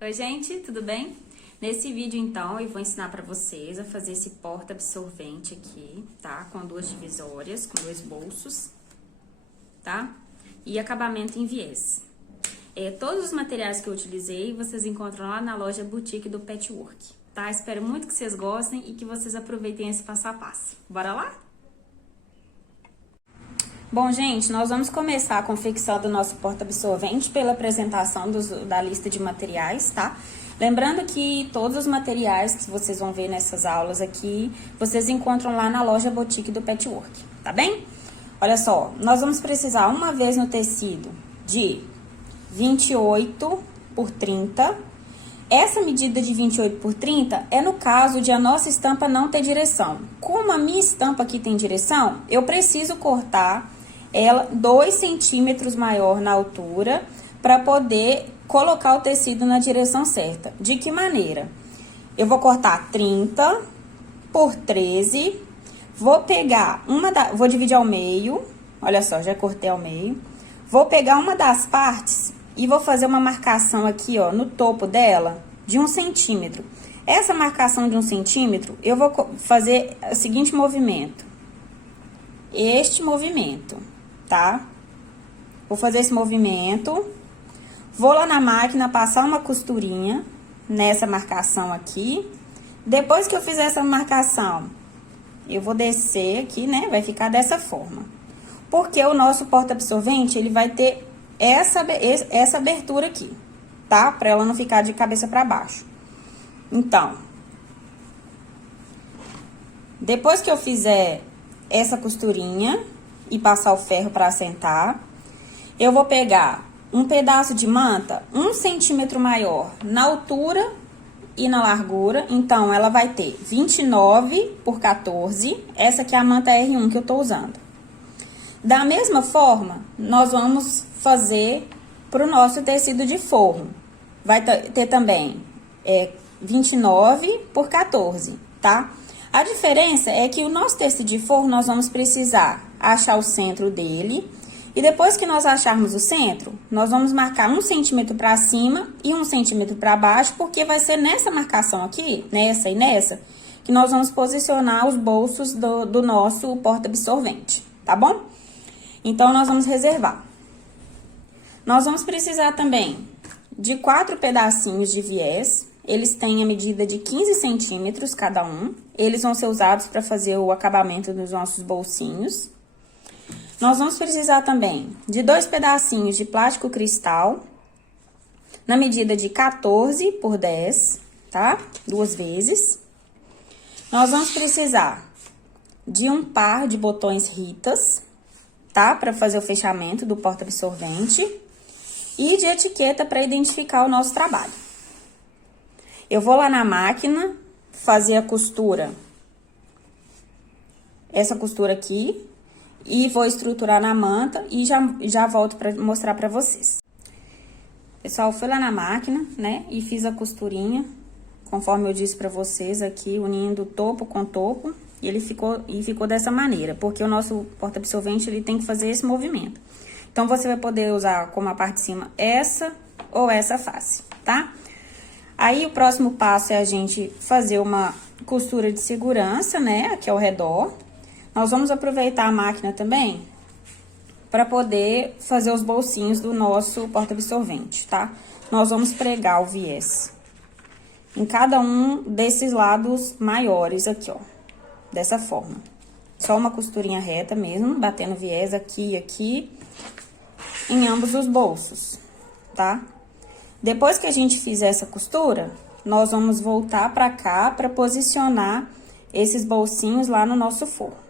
Oi, gente, tudo bem? Nesse vídeo, então, eu vou ensinar pra vocês a fazer esse porta-absorvente aqui, tá? Com duas divisórias, com dois bolsos, tá? E acabamento em viés. Todos os materiais que eu utilizei, vocês encontram lá na loja Boutique do Patchwork, tá? Espero muito que vocês gostem e que vocês aproveitem esse passo a passo. Bora lá? Bom, gente, nós vamos começar a confecção do nosso porta-absorvente pela apresentação da lista de materiais, tá? Lembrando que todos os materiais que vocês vão ver nessas aulas aqui, vocês encontram lá na loja Boutique do Patchwork, tá bem? Olha só, nós vamos precisar uma vez no tecido de 28 por 30. Essa medida de 28 por 30 é no caso de a nossa estampa não ter direção. Como a minha estampa aqui tem direção, eu preciso cortar ela 2 centímetros maior na altura para poder colocar o tecido na direção certa. De que maneira? Eu vou cortar 30 por 13, vou pegar vou dividir ao meio, olha só, já cortei ao meio. Vou pegar uma das partes e vou fazer uma marcação aqui, ó, no topo dela, de 1 centímetro. Essa marcação de 1 centímetro, eu vou fazer o seguinte movimento. Este movimento, tá? Vou fazer esse movimento. Vou lá na máquina passar uma costurinha nessa marcação aqui. Depois que eu fizer essa marcação, eu vou descer aqui, né? Vai ficar dessa forma. Porque o nosso porta-absorvente, ele vai ter essa abertura aqui, tá? Pra ela não ficar de cabeça pra baixo. Então, depois que eu fizer essa costurinha e passar o ferro pra assentar, eu vou pegar um pedaço de manta 1 centímetro maior na altura e na largura. Então, ela vai ter 29 por 14. Essa aqui é a manta R1 que eu tô usando. Da mesma forma, nós vamos fazer pro nosso tecido de forro. Vai ter também 29 por 14, tá? A diferença é que o nosso tecido de forro, nós vamos precisar achar o centro dele. E depois que nós acharmos o centro, nós vamos marcar 1 centímetro para cima e 1 centímetro para baixo, porque vai ser nessa marcação aqui, nessa e nessa, que nós vamos posicionar os bolsos do nosso porta-absorvente, tá bom? Então, nós vamos reservar. Nós vamos precisar também de 4 pedacinhos de viés. Eles têm a medida de 15 centímetros cada um. Eles vão ser usados para fazer o acabamento dos nossos bolsinhos. Nós vamos precisar também de 2 pedacinhos de plástico cristal, na medida de 14 por 10, tá? 2 vezes. Nós vamos precisar de um par de botões Ritas, tá? Para fazer o fechamento do porta-absorvente. E de etiqueta para identificar o nosso trabalho. Eu vou lá na máquina fazer a costura, essa costura aqui, e vou estruturar na manta e já volto para mostrar para vocês. Pessoal, fui lá na máquina, né, e fiz a costurinha, conforme eu disse para vocês aqui, unindo topo com topo, e ele ficou dessa maneira, porque o nosso porta-absorvente, ele tem que fazer esse movimento. Então, você vai poder usar como a parte de cima essa ou essa face, tá? Aí, o próximo passo é a gente fazer uma costura de segurança, né, aqui ao redor. Nós vamos aproveitar a máquina também para poder fazer os bolsinhos do nosso porta-absorvente, tá? Nós vamos pregar o viés em cada um desses lados maiores aqui, ó, dessa forma. Só uma costurinha reta mesmo, batendo viés aqui e aqui, em ambos os bolsos, tá? Depois que a gente fizer essa costura, nós vamos voltar pra cá pra posicionar esses bolsinhos lá no nosso forro.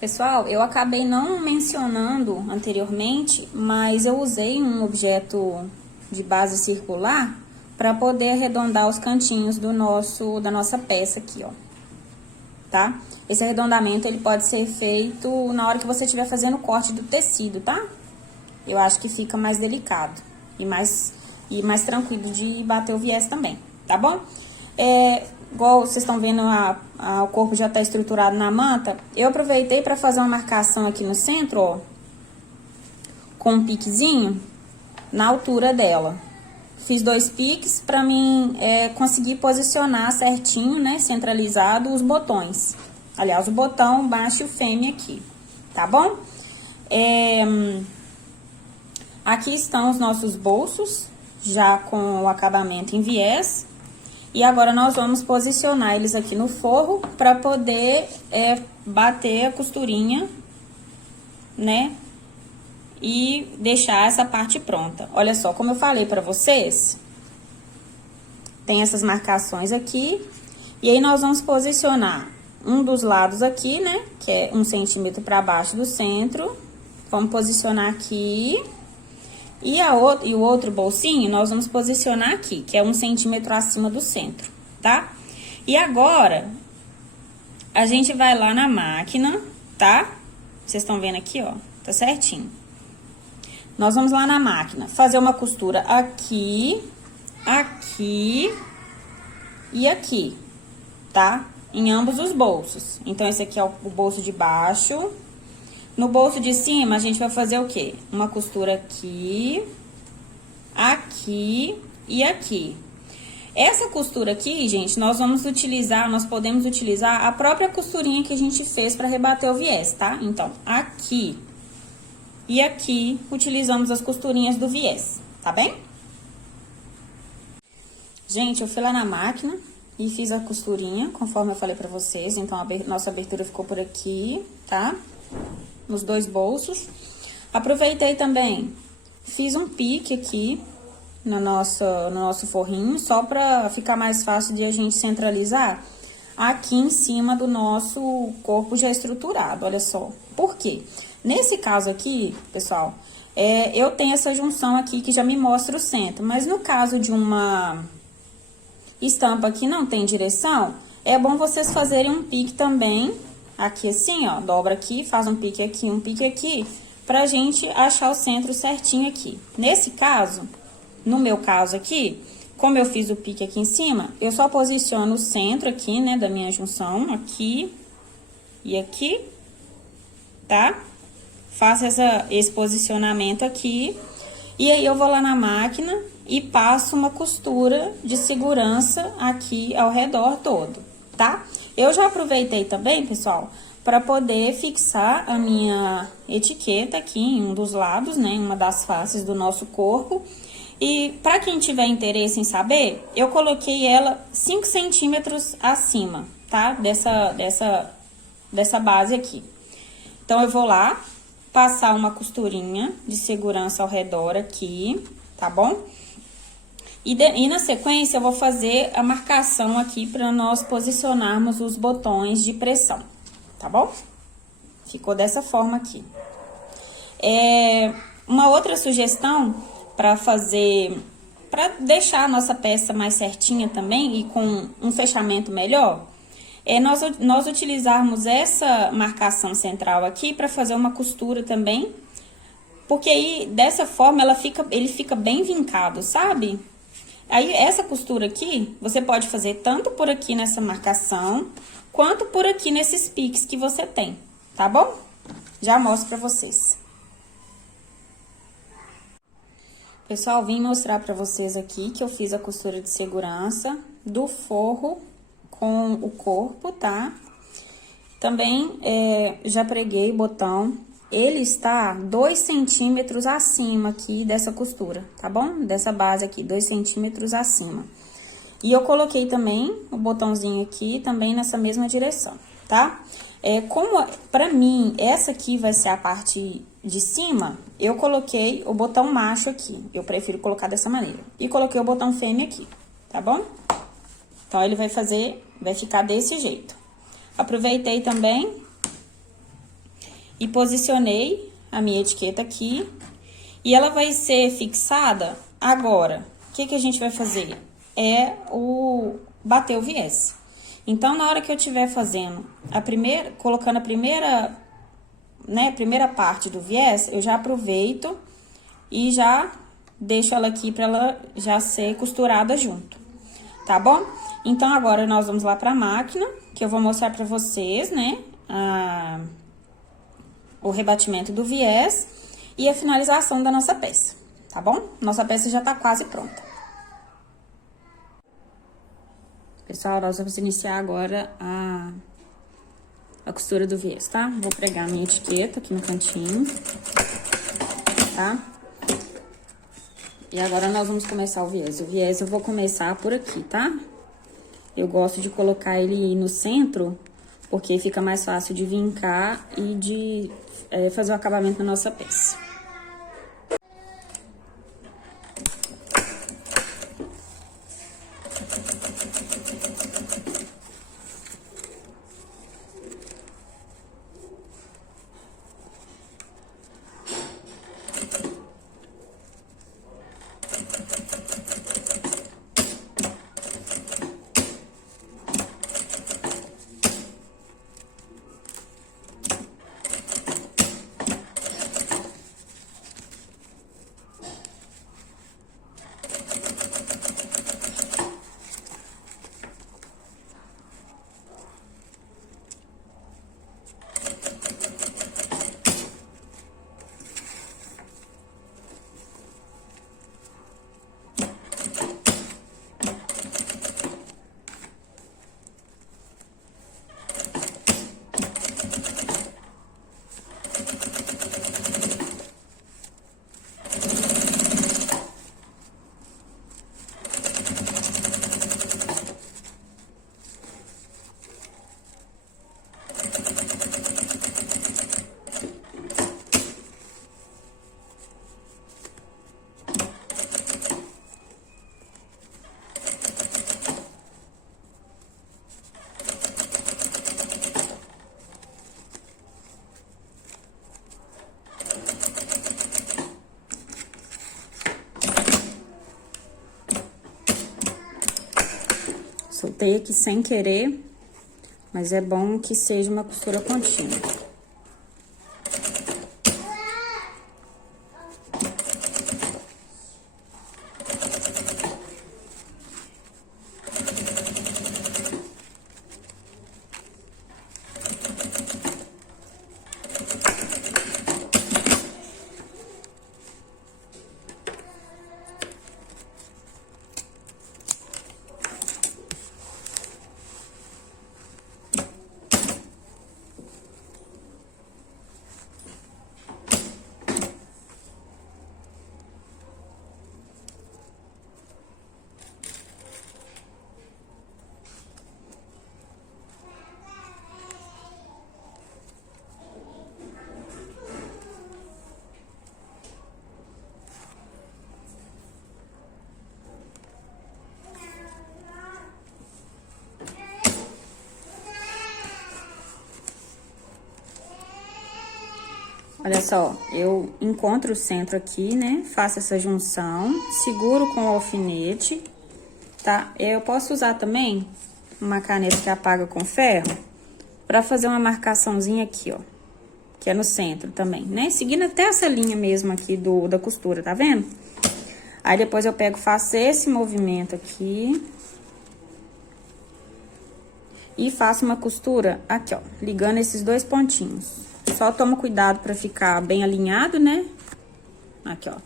Pessoal, eu acabei não mencionando anteriormente, mas eu usei um objeto de base circular para poder arredondar os cantinhos da nossa peça aqui, ó. Tá? Esse arredondamento, ele pode ser feito na hora que você estiver fazendo o corte do tecido, tá? Eu acho que fica mais delicado e mais tranquilo de bater o viés também, tá bom? Igual vocês estão vendo, o corpo já tá estruturado na manta. Eu aproveitei para fazer uma marcação aqui no centro, ó, com um piquezinho na altura dela. Fiz 2 piques para mim conseguir posicionar certinho, né, centralizado os botões. Aliás, o botão macho e o fêmea aqui, tá bom? Aqui estão os nossos bolsos, já com o acabamento em viés. E agora nós vamos posicionar eles aqui no forro para poder bater a costurinha, né? E deixar essa parte pronta. Olha só, como eu falei para vocês, tem essas marcações aqui. E aí nós vamos posicionar um dos lados aqui, né? Que é 1 centímetro para baixo do centro. Vamos posicionar aqui. E o outro bolsinho, nós vamos posicionar aqui, que é 1 centímetro acima do centro, tá? E agora, a gente vai lá na máquina, tá? Vocês estão vendo aqui, ó, tá certinho. Nós vamos lá na máquina, fazer uma costura aqui, aqui e aqui, tá? Em ambos os bolsos. Então, esse aqui é o bolso de baixo. No bolso de cima, a gente vai fazer o quê? Uma costura aqui, aqui e aqui. Essa costura aqui, gente, nós podemos utilizar a própria costurinha que a gente fez para rebater o viés, tá? Então, aqui e aqui, utilizamos as costurinhas do viés, tá bem? Gente, eu fui lá na máquina e fiz a costurinha, conforme eu falei pra vocês. Então, nossa abertura ficou por aqui, tá? Nos 2 bolsos. Aproveitei também, fiz um pique aqui no nosso forrinho, só pra ficar mais fácil de a gente centralizar aqui em cima do nosso corpo já estruturado, olha só. Por quê? Nesse caso aqui, pessoal, eu tenho essa junção aqui que já me mostra o centro, mas no caso de uma estampa que não tem direção, é bom vocês fazerem um pique também. Aqui assim, ó, dobra aqui, faz um pique aqui, pra gente achar o centro certinho aqui. Nesse caso, no meu caso aqui, como eu fiz o pique aqui em cima, eu só posiciono o centro aqui, né, da minha junção, aqui e aqui, tá? Faço esse posicionamento aqui, e aí eu vou lá na máquina e passo uma costura de segurança aqui ao redor todo, tá? Eu já aproveitei também, pessoal, para poder fixar a minha etiqueta aqui em um dos lados, né, em uma das faces do nosso corpo. E para quem tiver interesse em saber, eu coloquei ela 5 centímetros acima, tá? Dessa base aqui. Então, eu vou lá passar uma costurinha de segurança ao redor aqui, tá bom? E na sequência, eu vou fazer a marcação aqui para nós posicionarmos os botões de pressão, tá bom? Ficou dessa forma aqui. Uma outra sugestão para deixar a nossa peça mais certinha também e com um fechamento melhor, nós utilizarmos essa marcação central aqui para fazer uma costura também, porque aí, dessa forma, ele fica bem vincado, sabe? Aí, essa costura aqui, você pode fazer tanto por aqui nessa marcação, quanto por aqui nesses piques que você tem, tá bom? Já mostro pra vocês. Pessoal, vim mostrar pra vocês aqui que eu fiz a costura de segurança do forro com o corpo, tá? Também, já preguei o botão. Ele está 2 centímetros acima aqui dessa costura, tá bom? Dessa base aqui, 2 centímetros acima. E eu coloquei também o botãozinho aqui, também nessa mesma direção, tá? Como pra mim, essa aqui vai ser a parte de cima, eu coloquei o botão macho aqui. Eu prefiro colocar dessa maneira. E coloquei o botão fêmea aqui, tá bom? Então, ele vai ficar desse jeito. Aproveitei também e posicionei a minha etiqueta aqui. E ela vai ser fixada agora. O que a gente vai fazer? Bater o viés. Então, na hora que eu estiver fazendo colocando a primeira parte do viés, eu já aproveito e já deixo ela aqui para ela já ser costurada junto, tá bom? Então, agora nós vamos lá pra máquina, que eu vou mostrar pra vocês, né, o rebatimento do viés e a finalização da nossa peça, tá bom? Nossa peça já tá quase pronta. Pessoal, nós vamos iniciar agora a costura do viés, tá? Vou pregar a minha etiqueta aqui no cantinho, tá? E agora nós vamos começar o viés. O viés eu vou começar por aqui, tá? Eu gosto de colocar ele no centro, porque fica mais fácil de vincar e de fazer o acabamento da nossa peça. Soltei aqui sem querer, mas é bom que seja uma costura contínua. Olha só, eu encontro o centro aqui, né? Faço essa junção, seguro com o alfinete, tá? Eu posso usar também uma caneta que apaga com ferro pra fazer uma marcaçãozinha aqui, ó. Que é no centro também, né? Seguindo até essa linha mesmo aqui da costura, tá vendo? Aí depois eu pego, faço esse movimento aqui. E faço uma costura aqui, ó, ligando esses dois pontinhos. Só tomo cuidado pra ficar bem alinhado, né? Aqui, ó.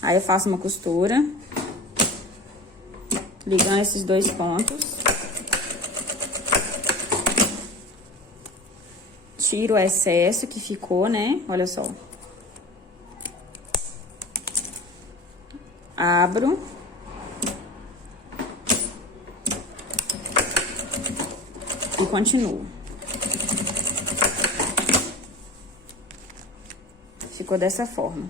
Aí eu faço uma costura, ligando esses dois pontos. Tiro o excesso que ficou, né? Olha só. Abro. E continuo. Ficou dessa forma.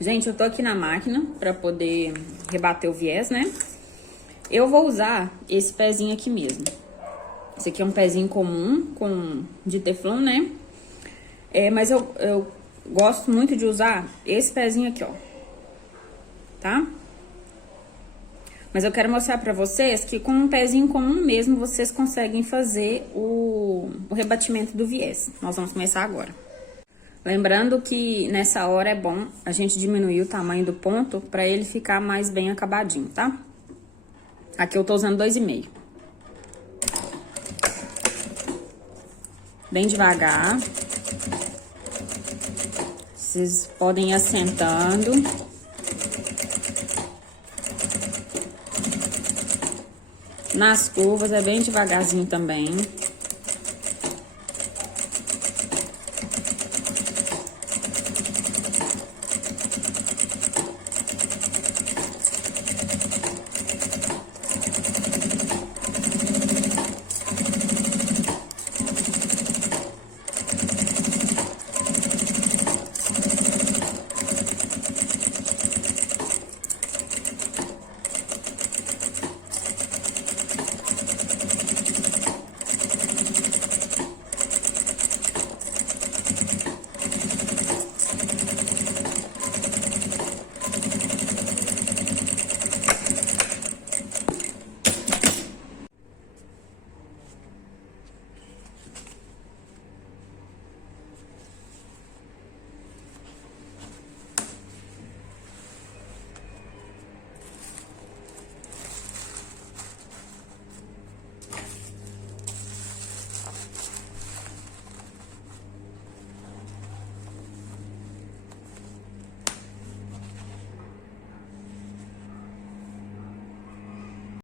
Gente, eu tô aqui na máquina pra poder rebater o viés, né? Eu vou usar esse pezinho aqui mesmo. Esse aqui é um pezinho comum, de teflon, né? Mas eu gosto muito de usar esse pezinho aqui, ó. Tá? Mas eu quero mostrar pra vocês que com um pezinho comum mesmo, vocês conseguem fazer o rebatimento do viés. Nós vamos começar agora. Lembrando que nessa hora é bom a gente diminuir o tamanho do ponto pra ele ficar mais bem acabadinho, tá? Aqui eu tô usando 2,5. Bem devagar. Vocês podem ir assentando. Nas curvas é bem devagarzinho também.